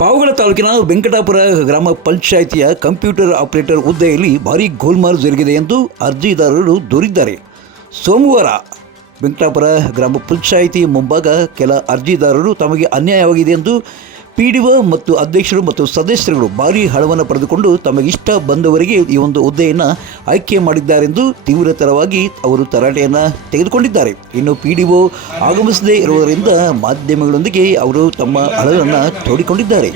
ಪಾವಗಡ ತಾಲೂಕಿನ ವೆಂಕಟಾಪುರ ಗ್ರಾಮ ಪಂಚಾಯಿತಿಯ ಕಂಪ್ಯೂಟರ್ ಆಪರೇಟರ್ ಹುದ್ದೆಯಲ್ಲಿ ಭಾರೀ ಗೋಲ್ಮಾಲ್ ಜರುಗಿದೆ ಎಂದು ಅರ್ಜಿದಾರರು ದೂರಿದ್ದಾರೆ. ಸೋಮವಾರ ವೆಂಕಟಾಪುರ ಗ್ರಾಮ ಪಂಚಾಯಿತಿ ಮುಂಭಾಗ ಕೆಲ ಅರ್ಜಿದಾರರು ತಮಗೆ ಅನ್ಯಾಯವಾಗಿದೆ ಎಂದು PDO ಮತ್ತು ಅಧ್ಯಕ್ಷರು ಮತ್ತು ಸದಸ್ಯರುಗಳು ಭಾರೀ ಹಣವನ್ನು ಪಡೆದುಕೊಂಡು ತಮಗಿಷ್ಟ ಬಂದವರಿಗೆ ಈ ಒಂದು ಹುದ್ದೆಯನ್ನು ಆಯ್ಕೆ ಮಾಡಿದ್ದಾರೆಂದು ತೀವ್ರತರವಾಗಿ ಅವರು ತರಾಟೆಯನ್ನು ತೆಗೆದುಕೊಂಡಿದ್ದಾರೆ. ಇನ್ನು PDO ಆಗಮಿಸದೇ ಇರುವುದರಿಂದ ಮಾಧ್ಯಮಗಳೊಂದಿಗೆ ಅವರು ತಮ್ಮ ಅಳಲನ್ನು ತೋಡಿಕೊಂಡಿದ್ದಾರೆ.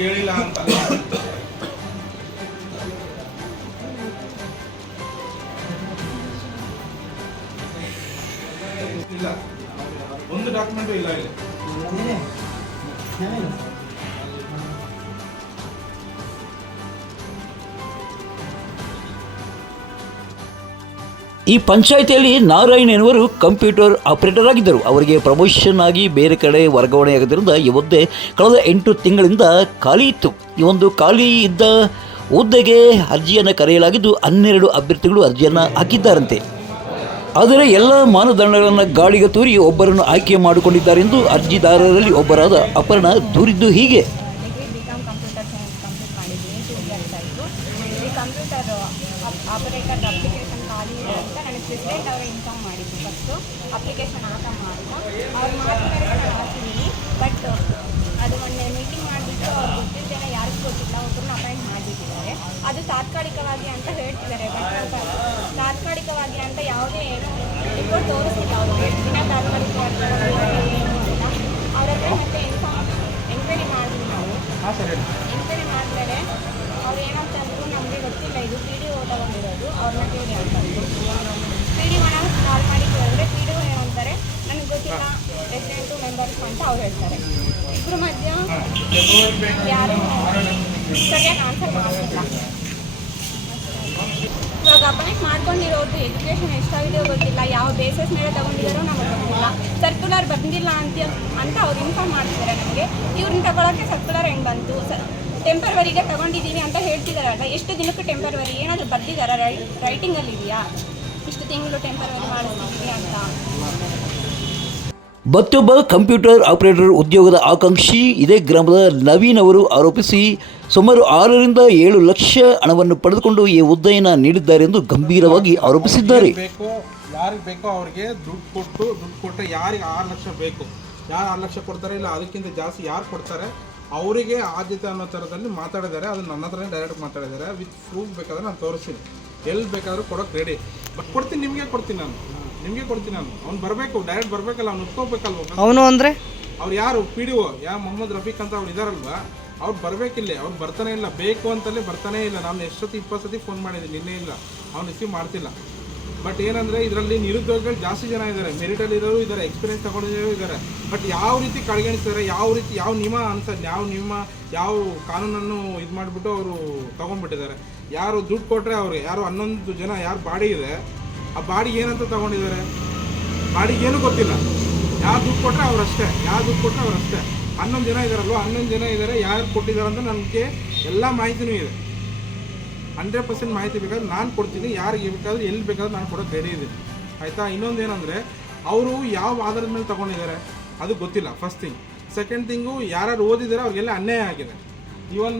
ಈ ಪಂಚಾಯಿತಿಯಲ್ಲಿ ನಾರಾಯಣ್ ಎನ್ನುವರು ಕಂಪ್ಯೂಟರ್ ಆಪರೇಟರ್ ಆಗಿದ್ದರು. ಅವರಿಗೆ ಪ್ರಮೋಷನ್ ಆಗಿ ಬೇರೆ ಕಡೆ ವರ್ಗಾವಣೆಯಾಗೋದ್ರಿಂದ ಈ ಹುದ್ದೆ ಕಳೆದ 8 ತಿಂಗಳಿಂದ ಖಾಲಿ ಇತ್ತು. ಈ ಒಂದು ಖಾಲಿ ಇದ್ದ ಹುದ್ದೆಗೆ ಅರ್ಜಿಯನ್ನು ಕರೆಯಲಾಗಿದ್ದು 12 ಅಭ್ಯರ್ಥಿಗಳು ಅರ್ಜಿಯನ್ನು ಹಾಕಿದ್ದಾರಂತೆ. ಆದರೆ ಎಲ್ಲ ಮಾನದಂಡಗಳನ್ನು ಗಾಳಿಗೆ ತೂರಿ ಒಬ್ಬರನ್ನು ಆಯ್ಕೆ ಮಾಡಿಕೊಂಡಿದ್ದಾರೆಂದು ಅರ್ಜಿದಾರರಲ್ಲಿ ಒಬ್ಬರಾದ ಅಪರ್ಣ ದೂರಿದ್ದು ಹೀಗೆ. ಆಪರೇಟರ್ ಅಪ್ಲಿಕೇಶನ್ ಖಾಲಿ ಇದೆ ಅಂತ ನನಗೆ ಪ್ರೆಸಿಡೆಂಟ್ ಅವರು ಇನ್ಫಾರ್ಮ್ ಮಾಡಿದ್ದು. ಫಸ್ಟು ಅಪ್ಲಿಕೇಶನ್ ಹಾಕಮ್ಮ ಅಂತ ಅವ್ರು ಮಾತಾಡಿದ್ರೆ ನಾನು ಹಾಕಿದ್ದೀನಿ. ಬಟ್ ಅದು ಮೊನ್ನೆ ಮೀಟಿಂಗ್ ಮಾಡಿಬಿಟ್ಟು ಅವ್ರು ಗೊತ್ತಿದ್ದೇನೆ, ಯಾರಿಗೂ ಗೊತ್ತಿಲ್ಲ, ಒಬ್ಬರನ್ನ ಅಪಾಯಿಂಟ್ ಮಾಡಿಬಿಟ್ಟಿದ್ದಾರೆ. ಅದು ತಾತ್ಕಾಲಿಕವಾಗಿ ಅಂತ ಹೇಳ್ತಿದ್ದಾರೆ. ಬಟ್ ತಾತ್ಕಾಲಿಕವಾಗಿ ಅಂತ ಯಾವುದೇ ಏನು ರಿಪೋರ್ಟ್ ತೋರಿಸ್ತಿಲ್ಲ. ಅವರು ಎಷ್ಟು ದಿನ ತಾತ್ಕಾಲಿಕವಾಗಿ ಏನು ಅಂತ ಅವ್ರ ಹತ್ರ ಮತ್ತೆ ಎಂಕ್ವೈರಿ ಮಾಡಿದ್ವಿ ನಾವು. ಎಂಕ್ವೈರಿ ಮಾಡಿದರೆ ಅವ್ರು ಏನಂತಂದ್ರು, ನಮಗೆ ಗೊತ್ತಿಲ್ಲ, ಇದು PDO ತಗೊಂಡಿರೋದು, ಅವ್ರನ್ನ ಕೇಳಿ ಅಂತಂದ್ರು. PDOನ ಕಾಲ್ ಮಾಡಿ ಕೇಳಿದ್ರೆ PDO ಏನಂತಾರೆ, ನನಗೆ ಗೊತ್ತಿಲ್ಲ, ಪ್ರೆಸಿಡೆಂಟು ಮೆಂಬರ್ಸ್ ಅಂತ ಅವ್ರು ಹೇಳ್ತಾರೆ. ಇಬ್ಬರ ಮಧ್ಯ ಯಾರು ಸರಿಯಾಗಿ ಆನ್ಸರ್ ಮಾಡ್ತಿಲ್ಲ. ಇವಾಗ ಅಪಾಯಿಂಟ್ ಮಾಡ್ಕೊಂಡಿರೋದು ಎಜುಕೇಷನ್ ಎಷ್ಟಾಗಿದೆಯೋ ಗೊತ್ತಿಲ್ಲ, ಯಾವ ಬೇಸಸ್ ಮೇಲೆ ತಗೊಂಡಿದ್ದಾರೋ ನಮಗೆ ಗೊತ್ತಿಲ್ಲ. ಸರ್ಕ್ಯುಲರ್ ಬಂದಿಲ್ಲ ಅಂತ ಅವ್ರು ಇನ್ಫಾರ್ಮ್ ಮಾಡ್ತಿದ್ದಾರೆ ನಮಗೆ. ಇವ್ರನ್ನ ತಗೊಳ್ಳೋಕ್ಕೆ ಸರ್ಕ್ಯುಲರ್ ಹೆಂಗೆ ಬಂತು? ಟೆಂಪರವರಿಗೆ ತಗೊಂಡಿದ್ದೀವಿ ಅಂತ ಹೇಳ್ತಿದ್ದಾರಲ್ಲ, ಎಷ್ಟು ದಿನಕ್ಕೆ ಟೆಂಪರವರಿ ಏನಾದರೂ ಬರ್ದಿದ್ದಾರ? ರೈಟಿಂಗಲ್ಲಿ ಇದೆಯಾ ಇಷ್ಟು ತಿಂಗಳು ಟೆಂಪರವರಿ ಮಾಡಿಸ್ತಿದ್ದೀವಿ ಅಂತ? ಮತ್ತೊಬ್ಬ ಕಂಪ್ಯೂಟರ್ ಆಪರೇಟರ್ ಉದ್ಯೋಗದ ಆಕಾಂಕ್ಷಿ ಇದೇ ಗ್ರಾಮದ ನವೀನ್ ಅವರು ಆರೋಪಿಸಿ ಸುಮಾರು 6 ರಿಂದ 7 ಲಕ್ಷ ಹಣವನ್ನು ಪಡೆದುಕೊಂಡು ಈ ಹುದ್ದೆಯನ್ನು ನೀಡಿದ್ದಾರೆ ಎಂದು ಗಂಭೀರವಾಗಿ ಆರೋಪಿಸಿದ್ದಾರೆ. ಯಾರಿಗೆ ಬೇಕೋ ಅವ್ರಿಗೆ ದುಡ್ಡು ಕೊಟ್ಟರೆ ಯಾರಿಗೆ 6 ಲಕ್ಷ ಬೇಕು, ಯಾರು 6 ಲಕ್ಷ ಕೊಡ್ತಾರೆ ಇಲ್ಲ ಅದಕ್ಕಿಂತ ಜಾಸ್ತಿ ಯಾರು ಕೊಡ್ತಾರೆ ಅವರಿಗೆ ಆದ್ಯತೆ ಅನ್ನೋ ಥರದಲ್ಲಿ ಮಾತಾಡಿದ್ದಾರೆ. ಅದು ನನ್ನ ಹತ್ರನೇ ಡೈರೆಕ್ಟ್ ಮಾತಾಡಿದ್ದಾರೆ. ವಿತ್ ಪ್ರೂಫ್ ಬೇಕಾದ್ರೆ ನಾನು ತೋರಿಸ್ತೀನಿ, ಎಲ್ಲಿ ಬೇಕಾದರೂ ಕೊಡೋಕೆ ರೆಡಿ. ಬಟ್ ನಿಮಗೆ ಕೊಡ್ತೀನಿ ನಾನು. ಅವ್ನು ಬರಬೇಕು, ಡೈರೆಕ್ಟ್ ಬರಬೇಕಲ್ಲ, ಅವ್ನು ಉತ್ಕೋಬೇಕಲ್ವ. ಅವನು ಅಂದರೆ ಅವ್ರು ಯಾರು PDO ಮೊಹಮ್ಮದ್ ರಫೀಕ್ ಅಂತ ಅವ್ರು ಇದ್ದಾರಲ್ವ, ಅವ್ರು ಬರಬೇಕಿಲ್ಲ. ಅವ್ರು ಬರ್ತಾನೆ ಇಲ್ಲ, ಬೇಕು ಅಂತಲೇ ಬರ್ತಾನೇ ಇಲ್ಲ. ನಾನು ಎಷ್ಟು ಸತಿ 20 ಸತಿ ಫೋನ್ ಮಾಡಿದ್ದೀನಿ, ನಿನ್ನೆ ಇಲ್ಲ, ಅವ್ನು ರಿಸೀವ್ ಮಾಡ್ತಿಲ್ಲ. ಬಟ್ ಏನಂದರೆ ಇದರಲ್ಲಿ ನಿರುದ್ಯೋಗಿಗಳು ಜಾಸ್ತಿ ಜನ ಇದ್ದಾರೆ, ಮೆರಿಟಲ್ಲಿ ಇರೋರು ಇದ್ದಾರೆ, ಎಕ್ಸ್ಪೀರಿಯನ್ಸ್ ತಗೊಂಡಿರೋರು ಇದ್ದಾರೆ. ಬಟ್ ಯಾವ ರೀತಿ ಕಡೆಗಣಿಸ್ತಾರೆ, ಯಾವ ನಿಯಮ ಅನ್ಸೋದು, ಯಾವ ಕಾನೂನನ್ನು ಇದು ಮಾಡಿಬಿಟ್ಟು ಅವರು ತೊಗೊಂಡ್ಬಿಟ್ಟಿದ್ದಾರೆ. ಯಾರು ದುಡ್ಡು ಕೊಟ್ಟರೆ ಅವ್ರಿಗೆ, ಯಾರು 11 ಜನ ಯಾರು ಬಾಡಿ ಇದೆ, ಆ ಬಾಡಿ ಏನಂತ ತೊಗೊಂಡಿದ್ದಾರೆ, ಬಾಡಿಗೇನು ಗೊತ್ತಿಲ್ಲ. ಯಾರು ದುಡ್ಡು ಕೊಟ್ಟರೆ ಅವರಷ್ಟೇ, 11 ಜನ ಇದ್ದಾರಲ್ವ, 11 ಜನ ಇದ್ದಾರೆ. ಯಾರು ಕೊಟ್ಟಿದ್ದಾರೆ ಅಂತ ನನಗೆ ಎಲ್ಲ ಮಾಹಿತಿನೂ ಇದೆ. 100% ಮಾಹಿತಿ ಬೇಕಾದ್ರೆ ನಾನು ಕೊಡ್ತೀನಿ, ಯಾರಿಗೆ ಬೇಕಾದ್ರೆ ಎಲ್ಲಿ ಬೇಕಾದ್ರೆ ನಾನು ಕೊಡೋಕೆ ರೆಡಿ ಇದ್ದೀನಿ, ಆಯಿತಾ. ಇನ್ನೊಂದು ಏನಂದರೆ ಅವರು ಯಾವ ಆಧಾರದ ಮೇಲೆ ತೊಗೊಂಡಿದ್ದಾರೆ ಅದು ಗೊತ್ತಿಲ್ಲ, ಫಸ್ಟ್ ಥಿಂಗ್. ಸೆಕೆಂಡ್ ಥಿಂಗು, ಯಾರು ಓದಿದ್ದಾರೆ ಅವ್ರಿಗೆಲ್ಲ ಅನ್ಯಾಯ ಆಗಿದೆ. ಇವನ್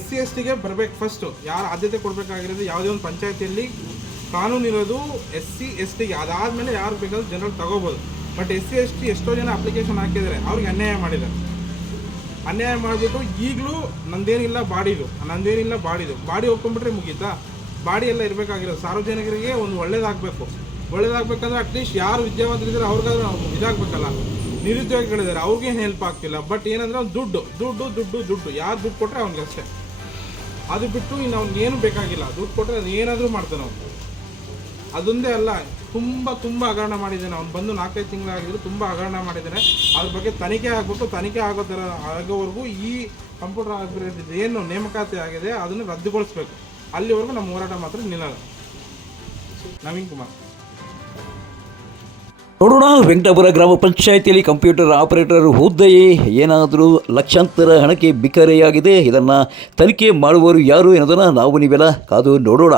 SC STಗೆ ಬರಬೇಕು ಫಸ್ಟು. ಯಾರು ಆದ್ಯತೆ ಕೊಡಬೇಕಾಗಿರೋದು ಯಾವುದೇ ಒಂದು ಪಂಚಾಯತಿಯಲ್ಲಿ ಕಾನೂನು ಇರೋದು SC STಗೆ. ಅದಾದಮೇಲೆ ಯಾರು ಬೇಕಾದ್ರೂ ಜನರಲ್ ತಗೋಬೋದು. ಬಟ್ SC ST ಎಷ್ಟೋ ಜನ ಅಪ್ಲಿಕೇಶನ್ ಹಾಕಿದ್ದಾರೆ, ಅವ್ರಿಗೆ ಅನ್ಯಾಯ ಮಾಡಿದ್ದಾರೆ. ಅನ್ಯಾಯ ಮಾಡಿಬಿಟ್ಟು ಈಗಲೂ ನಂದೇನಿಲ್ಲ ಬಾಡಿದು ಬಾಡಿ ಹೋಗ್ಕೊಂಡ್ಬಿಟ್ರೆ ಮುಗೀತಾ? ಬಾಡಿ ಎಲ್ಲ ಇರಬೇಕಾಗಿರೋದು ಸಾರ್ವಜನಿಕರಿಗೆ ಒಂದು ಒಳ್ಳೇದಾಗಬೇಕಂದ್ರೆ ಅಟ್ಲೀಸ್ಟ್ ಯಾರು ವಿದ್ಯಾವಂತರಿದ್ದಾರೆ ಅವ್ರಿಗಾದ್ರೂ ಇದಾಗಬೇಕಲ್ಲ. ನಿರುದ್ಯೋಗಿಗಳಿದ್ದಾರೆ, ಅವ್ರಿಗೇನು ಹೆಲ್ಪ್ ಆಗ್ತಿಲ್ಲ. ಬಟ್ ಏನಂದರೆ ಅವ್ನು ದುಡ್ಡು ಯಾರು ದುಡ್ಡು ಕೊಟ್ಟರೆ ಅವ್ನಿಗೆ ಅಷ್ಟೇ. ಅದು ಬಿಟ್ಟು ಇನ್ನು ಅವ್ನಿಗೇನು ಬೇಕಾಗಿಲ್ಲ, ದುಡ್ಡು ಕೊಟ್ಟರೆ ಅದು ಏನಾದರೂ ಮಾಡ್ತಾನೆ ಅವ್ನು. ಅದೊಂದೇ ಅಲ್ಲ, ತುಂಬ ಹಗರಣ ಮಾಡಿದ್ದಾನೆ. ಅವ್ನು ಬಂದು 4-5 ತಿಂಗಳಾಗಿದ್ರು ತುಂಬ ಹಗರಣ ಮಾಡಿದ್ದಾನೆ. ಅದ್ರ ಬಗ್ಗೆ ತನಿಖೆ ಆಗಬೇಕು. ತನಿಖೆ ಆಗೋವರೆಗೂ ಈ ಕಂಪ್ಯೂಟರ್ ಆಪರೇಟರ್ ಏನು ನೇಮಕಾತಿ ಆಗಿದೆ ಅದನ್ನು ರದ್ದುಗೊಳಿಸ್ಬೇಕು. ಅಲ್ಲಿವರೆಗೂ ನಮ್ಮ ಹೋರಾಟ ಮಾತ್ರ ನಿಲ್ಲಲ್ಲ. ನವೀನ್ ಕುಮಾರ್. ನೋಡೋಣ, ವೆಂಕಟಾಪುರ ಗ್ರಾಮ ಪಂಚಾಯಿತಿಯಲ್ಲಿ ಕಂಪ್ಯೂಟರ್ ಆಪರೇಟರ್ ಹುದ್ದೆಯೇ ಏನಾದರೂ ಲಕ್ಷಾಂತರ ಹಣಕ್ಕೆ ಬಿಕರೆಯಾಗಿದೆ. ಇದನ್ನು ತನಿಖೆ ಮಾಡುವವರು ಯಾರು ಎನ್ನುವುದನ್ನು ನೀವೆಲ್ಲ ಕಾದು ನೋಡೋಣ.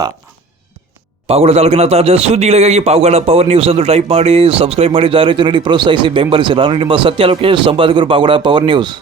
ಪಾವಗಡ ತಾಲೂಕಿನ ತಾಜಾ ಸುದ್ದಿಗಳಿಗಾಗಿ ಪಾವಗಡ ಪವರ್ ನ್ಯೂಸ್ ಎಂದು ಟೈಪ್ ಮಾಡಿ, ಸಬ್ಸ್ಕ್ರೈಬ್ ಮಾಡಿ, ಜಾಹೀರಾತು ನೀಡಿ ಪ್ರೋತ್ಸಾಹಿಸಿ ಬೆಂಬಲಿಸಿ. ನಾನು ನಿಮ್ಮ ಸತ್ಯ ಲೋಕೇಶ್, ಸಂಪಾದಕರು, ಪಾವಗಡ ಪವರ್ ನ್ಯೂಸ್.